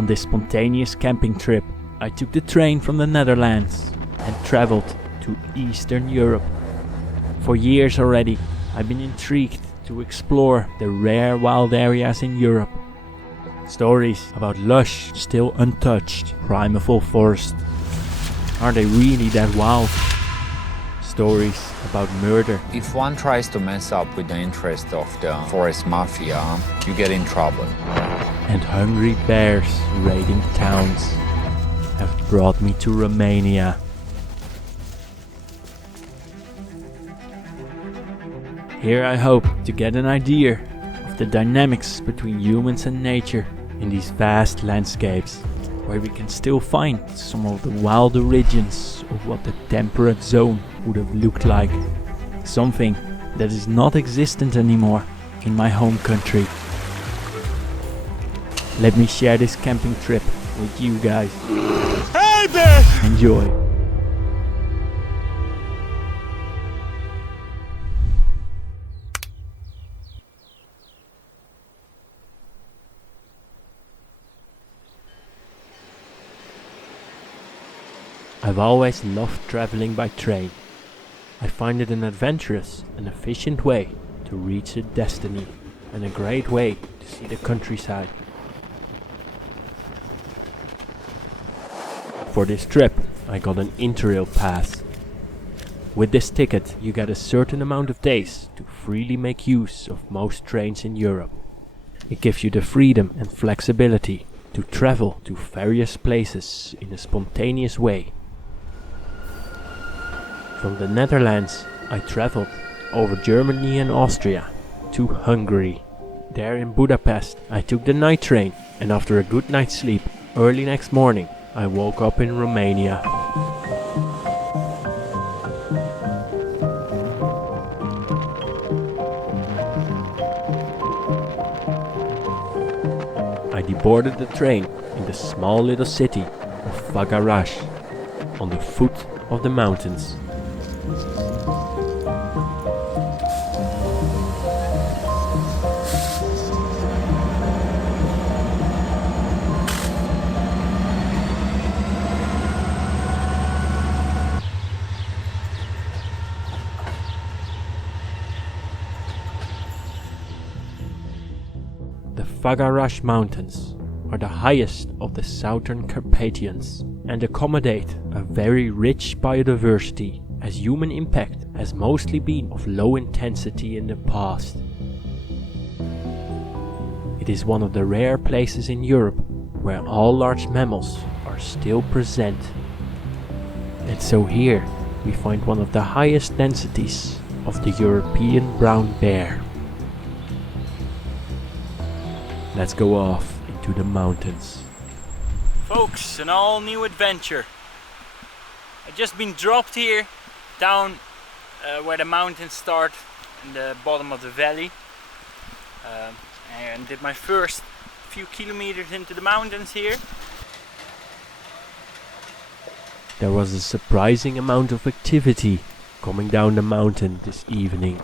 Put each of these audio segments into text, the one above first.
On this spontaneous camping trip, I took the train from the Netherlands and traveled to Eastern Europe. For years already, I've been intrigued to explore the rare wild areas in Europe. Stories about lush, still untouched, primeval forest. Are they really that wild? Stories about murder. If one tries to mess up with the interest of the forest mafia, you get in trouble. And hungry bears raiding towns have brought me to Romania. Here I hope to get an idea of the dynamics between humans and nature in these vast landscapes, where we can still find some of the wild origins of what the temperate zone would have looked like. Something that is not existent anymore in my home country. Let me share this camping trip with you guys. Hey there! Enjoy. I've always loved traveling by train. I find it an adventurous and efficient way to reach a destiny, and a great way to see the countryside. For this trip, I got an Interrail pass. With this ticket, you get a certain amount of days to freely make use of most trains in Europe. It gives you the freedom and flexibility to travel to various places in a spontaneous way. From the Netherlands, I traveled over Germany and Austria to Hungary. There in Budapest, I took the night train, and after a good night's sleep, early next morning, I woke up in Romania. I deboarded the train in the small little city of Făgăraș, on the foot of the mountains. The Făgăraș Mountains are the highest of the southern Carpathians and accommodate a very rich biodiversity, as human impact has mostly been of low intensity in the past. It is one of the rare places in Europe where all large mammals are still present. And so here we find one of the highest densities of the European brown bear. Let's go off into the mountains. Folks, an all new adventure. I've just been dropped here down where the mountains start in the bottom of the valley, and did my first few kilometers into the mountains here. There was a surprising amount of activity coming down the mountain this evening.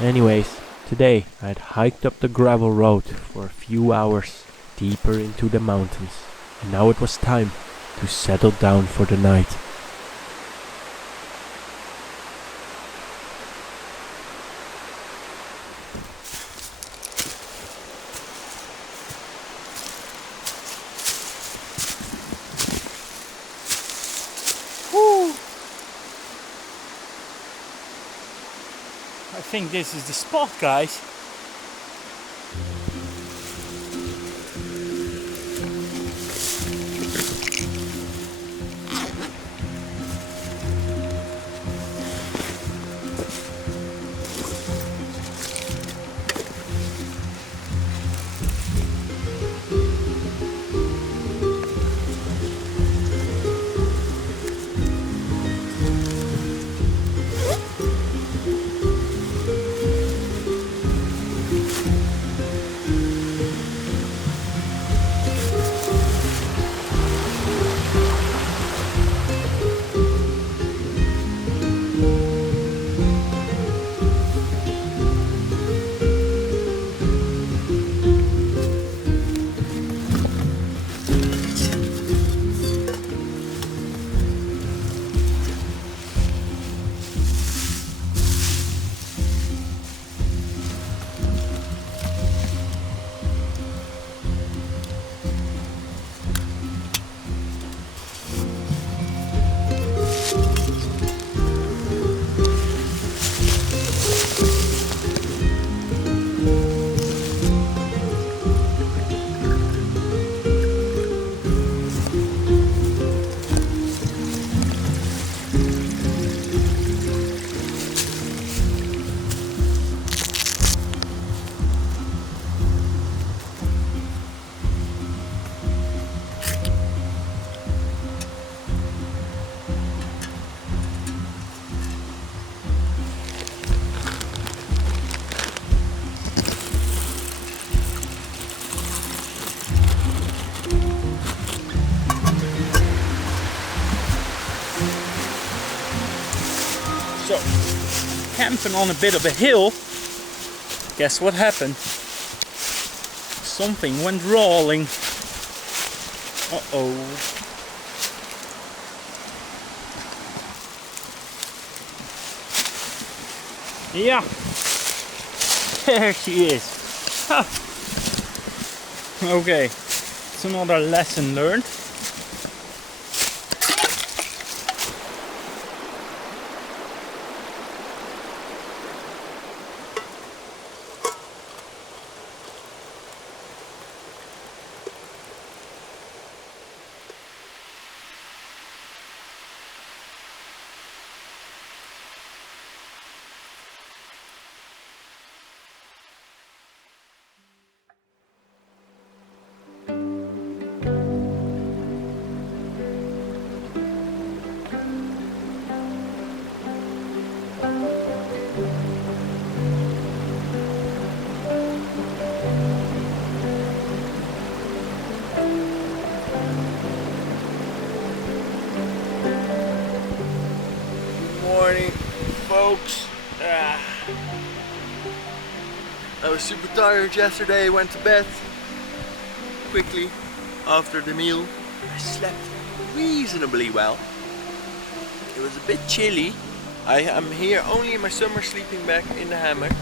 Anyways, today I had hiked up the gravel road for a few hours deeper into the mountains, and now it was time to settle down for the night. I think this is the spot, guys. So, camping on a bit of a hill. Guess what happened? Something went rolling. Uh-oh. Yeah. There she is. Ha. Okay. It's another lesson learned. Folks, I was super tired yesterday, went to bed quickly after the meal. I slept reasonably well. It was a bit chilly. I am here only in my summer sleeping bag in the hammock,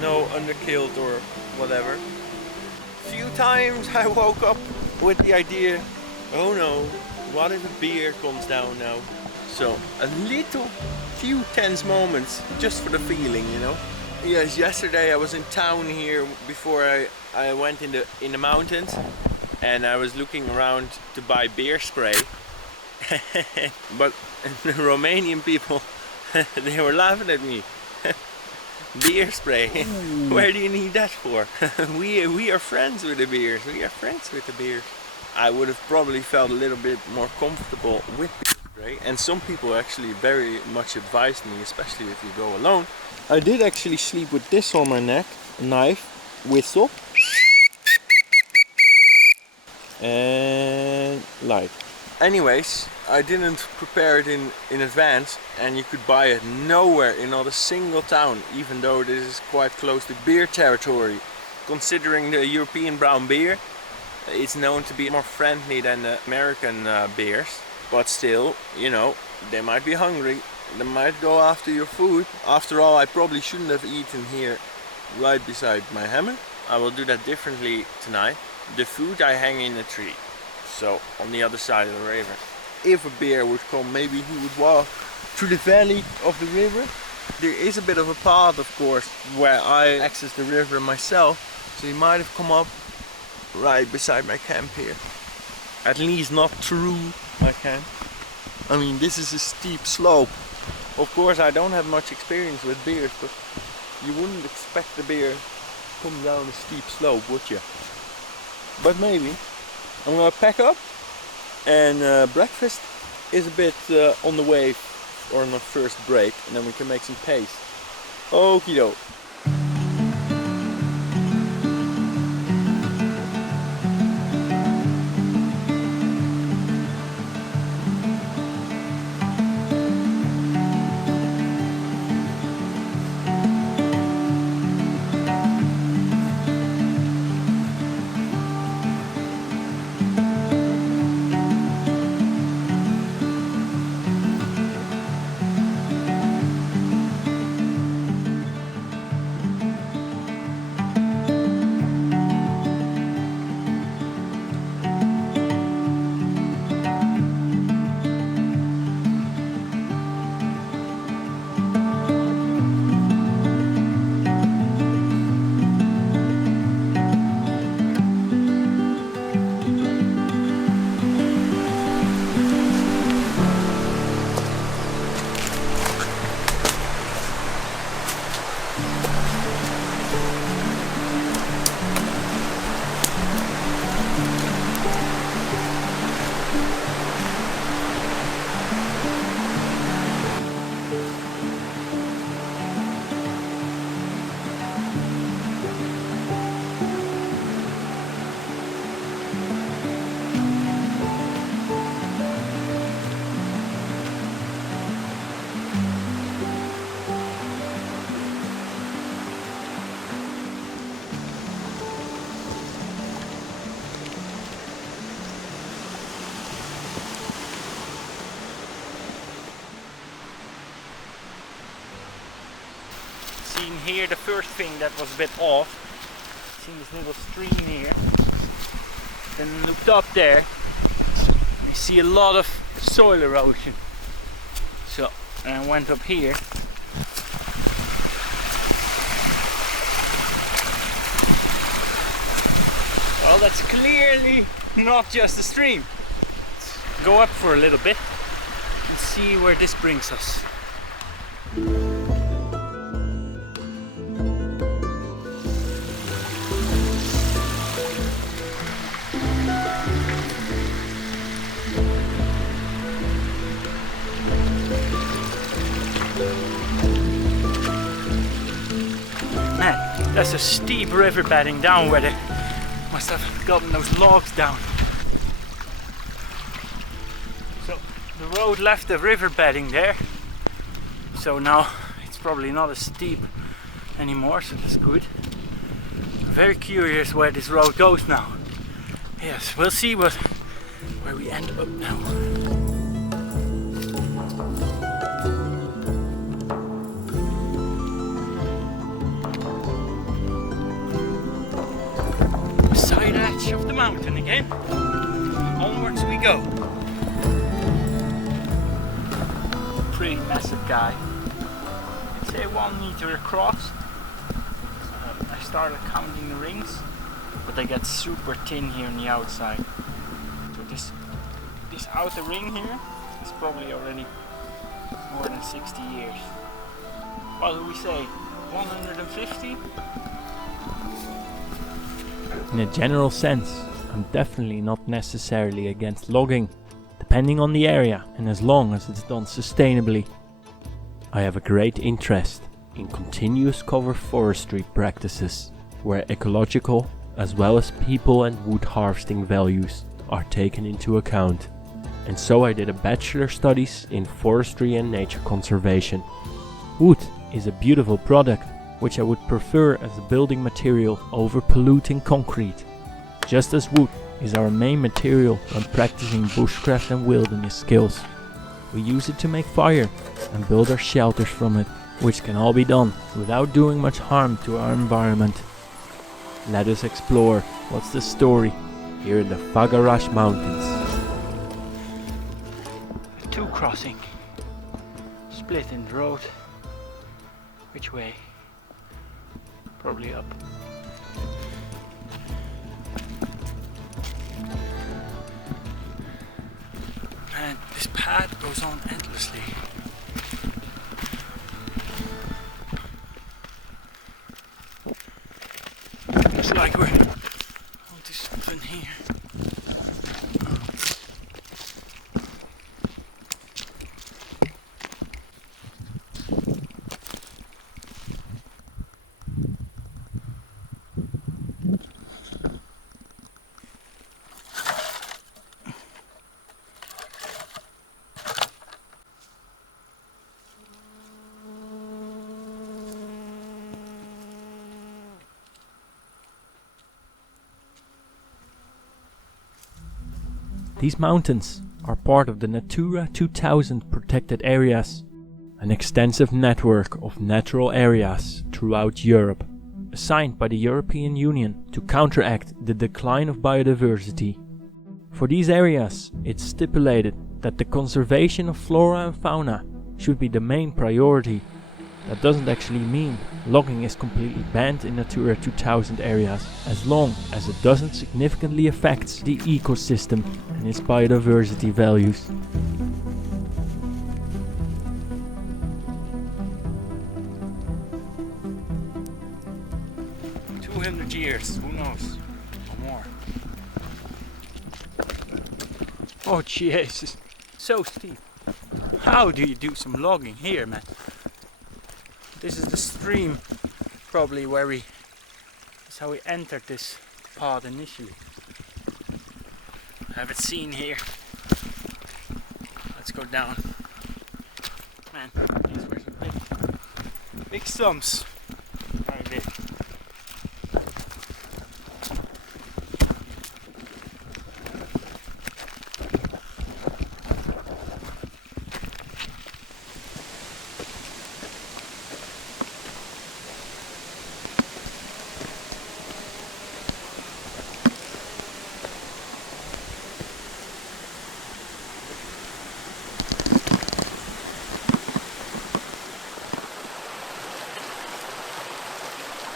no underkilt or whatever. A few times I woke up with the idea, oh no, what if a beer comes down now? So a few tense moments just for the feeling, you know. Yes, yesterday I was in town here before I went in the mountains, and I was looking around to buy beer spray. But the Romanian people, they were laughing at me. Beer spray? Where do you need that for? we are friends with the beers. We are friends with the beers. I would have probably felt a little bit more comfortable with beer spray, and some people actually very much advised me, especially if you go alone. I did actually sleep with this on my neck, a knife, whistle, and light. Anyways, I didn't prepare it in advance, and you could buy it nowhere in not a single town, even though this is quite close to beer territory. Considering the European brown beer, it's known to be more friendly than the American beers. But still, you know, they might be hungry. They might go after your food. After all, I probably shouldn't have eaten here right beside my hammock. I will do that differently tonight. The food I hang in a tree, so on the other side of the river. If a bear would come, maybe he would walk through the valley of the river. There is a bit of a path, of course, where I access the river myself, so he might have come up right beside my camp here. At least not through my camp. I mean, this is a steep slope. Of course, I don't have much experience with bears, but you wouldn't expect the bear to come down a steep slope, would you? But maybe. I'm gonna pack up, and breakfast is a bit on the way, or on the first break, and then we can make some paste. Okie doke. seen here the first thing that was a bit off. Seen this little stream here. Then looked up there and I see a lot of soil erosion. So and I went up here. Well, that's clearly not just a stream. Let's go up for a little bit and see where this brings us. Man, that's a steep river bedding down where they must have gotten those logs down. So the road left the river bedding there. So now it's probably not as steep anymore, so that's good. I'm very curious where this road goes now. Yes, we'll see where we end up now. Side edge of the mountain again. Onwards we go. Pretty massive guy. I'd say 1 meter across. I started counting the rings, but they get super thin here on the outside. So this outer ring here is probably already more than 60 years. What do we say? 150? In a general sense, I'm definitely not necessarily against logging, depending on the area and as long as it's done sustainably. I have a great interest in continuous cover forestry practices, where ecological as well as people and wood harvesting values are taken into account. And so I did a bachelor studies in forestry and nature conservation. Wood is a beautiful product, which I would prefer as a building material over polluting concrete. Just as wood is our main material when practicing bushcraft and wilderness skills. We use it to make fire and build our shelters from it, which can all be done without doing much harm to our environment. Let us explore what's the story here in the Făgăraș mountains. Two crossing, split in the road. Which way? Probably up. Man, this path goes on endlessly. Looks like we're onto something here. These mountains are part of the Natura 2000 protected areas, an extensive network of natural areas throughout Europe, assigned by the European Union to counteract the decline of biodiversity. For these areas, it's stipulated that the conservation of flora and fauna should be the main priority. That doesn't actually mean logging is completely banned in Natura 2000 areas, as long as it doesn't significantly affect the ecosystem and its biodiversity values. Years, who knows? Or more. Oh Jesus, so steep. How do you do some logging here, man? This is the stream, probably that's how we entered this path initially. I have it seen here. Let's go down. Man, these were some big stumps. Very big.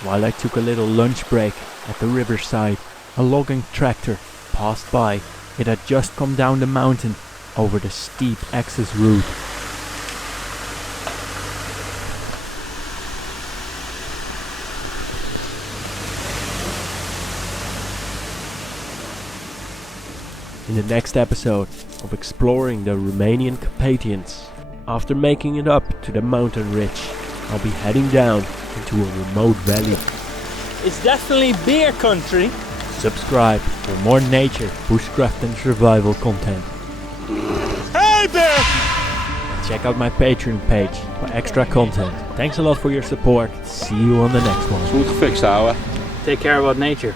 While I took a little lunch break at the riverside, a logging tractor passed by. It had just come down the mountain over the steep access route. In the next episode of exploring the Romanian Carpathians, after making it up to the mountain ridge, I'll be heading down into a remote valley. It's definitely beer country. Subscribe for more nature, bushcraft and survival content. Hey bear! And check out my Patreon page for extra content. Thanks a lot for your support. See you on the next one. Goed gefixt, ouwe. Take care about nature.